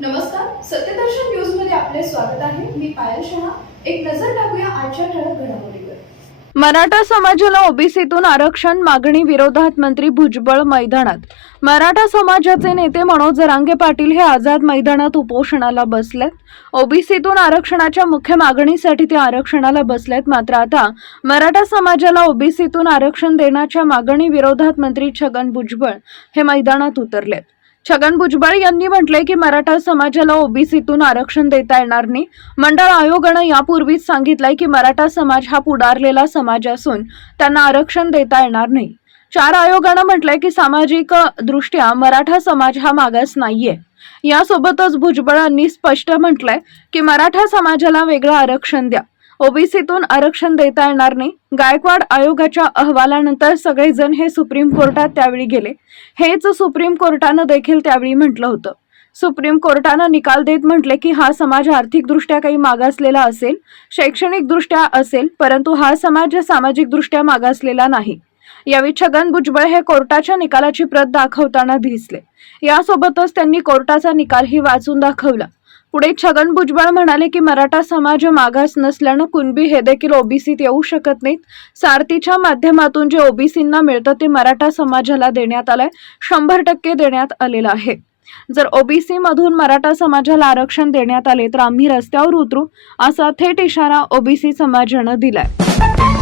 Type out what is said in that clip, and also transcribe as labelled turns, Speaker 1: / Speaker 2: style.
Speaker 1: नमस्कार सत्यदर्शन न्यूजमध्ये आपले स्वागत आहे. मी पायल शहा. एक नजर टाकूया आजच्या ठळक घडामोडीवर.
Speaker 2: मराठा समाजाला ओबीसीतून आरक्षण मागणी विरोधात मंत्री भुजबळ मैदानात. मराठा समाजाचे नेते मनोज जरांगे पाटील हे आझाद मैदानात उपोषणाला बसलेत. ओबीसीतून आरक्षणाच्या मुख्य मागणीसाठी ते आरक्षणाला बसलेत. मात्र आता मराठा समाजाला ओबीसीतून आरक्षण देण्याच्या मागणी विरोधात मंत्री छगन भुजबळ हे मैदानात उतरलेत. छगन भुजबळ यांनी म्हटलंय की मराठा समाजाला ओबीसीतून आरक्षण देता येणार नाही. मंडळ आयोगानं यापूर्वीच सांगितलंय की मराठा समाज हा पुढारलेला समाज असून त्यांना आरक्षण देता येणार नाही. चार आयोगानं म्हटलंय की सामाजिक दृष्ट्या मराठा समाज हा मागास नाहीये. यासोबतच भुजबळांनी स्पष्ट म्हटलंय की मराठा समाजाला वेगळं आरक्षण द्या. ओबीसीतून आरक्षण देता येणार नाही. गायकवाड आयोगाच्या अहवालानंतर सगळेजण हे सुप्रीम कोर्टात त्यावेळी गेले. हेच सुप्रीम कोर्टानं देखील त्यावेळी म्हटलं होतं. सुप्रीम कोर्टानं निकाल देत म्हटले की हा समाज आर्थिकदृष्ट्या काही मागासलेला असेल शैक्षणिकदृष्ट्या असेल परंतु हा समाज सामाजिकदृष्ट्या मागासलेला नाही. यावेळी छगन भुजबळ हे कोर्टाच्या निकालाची प्रत दाखवताना दिसले. यासोबतच त्यांनी कोर्टाचा निकालही वाचून दाखवला. पुढे छगन भुजबळ म्हणाले की मराठा समाज मागास नसल्यानं कुणबी हे देखील ओबीसीत येऊ शकत नाहीत. सारथीच्या माध्यमातून जे ओबीसींना मिळतं ते मराठा समाजाला देण्यात आलंय. शंभर टक्के देण्यात आलेलं आहे. जर ओबीसी मधून मराठा समाजाला आरक्षण देण्यात आले तर आम्ही रस्त्यावर उतरू असा थेट इशारा ओबीसी समाजानं दिलाय.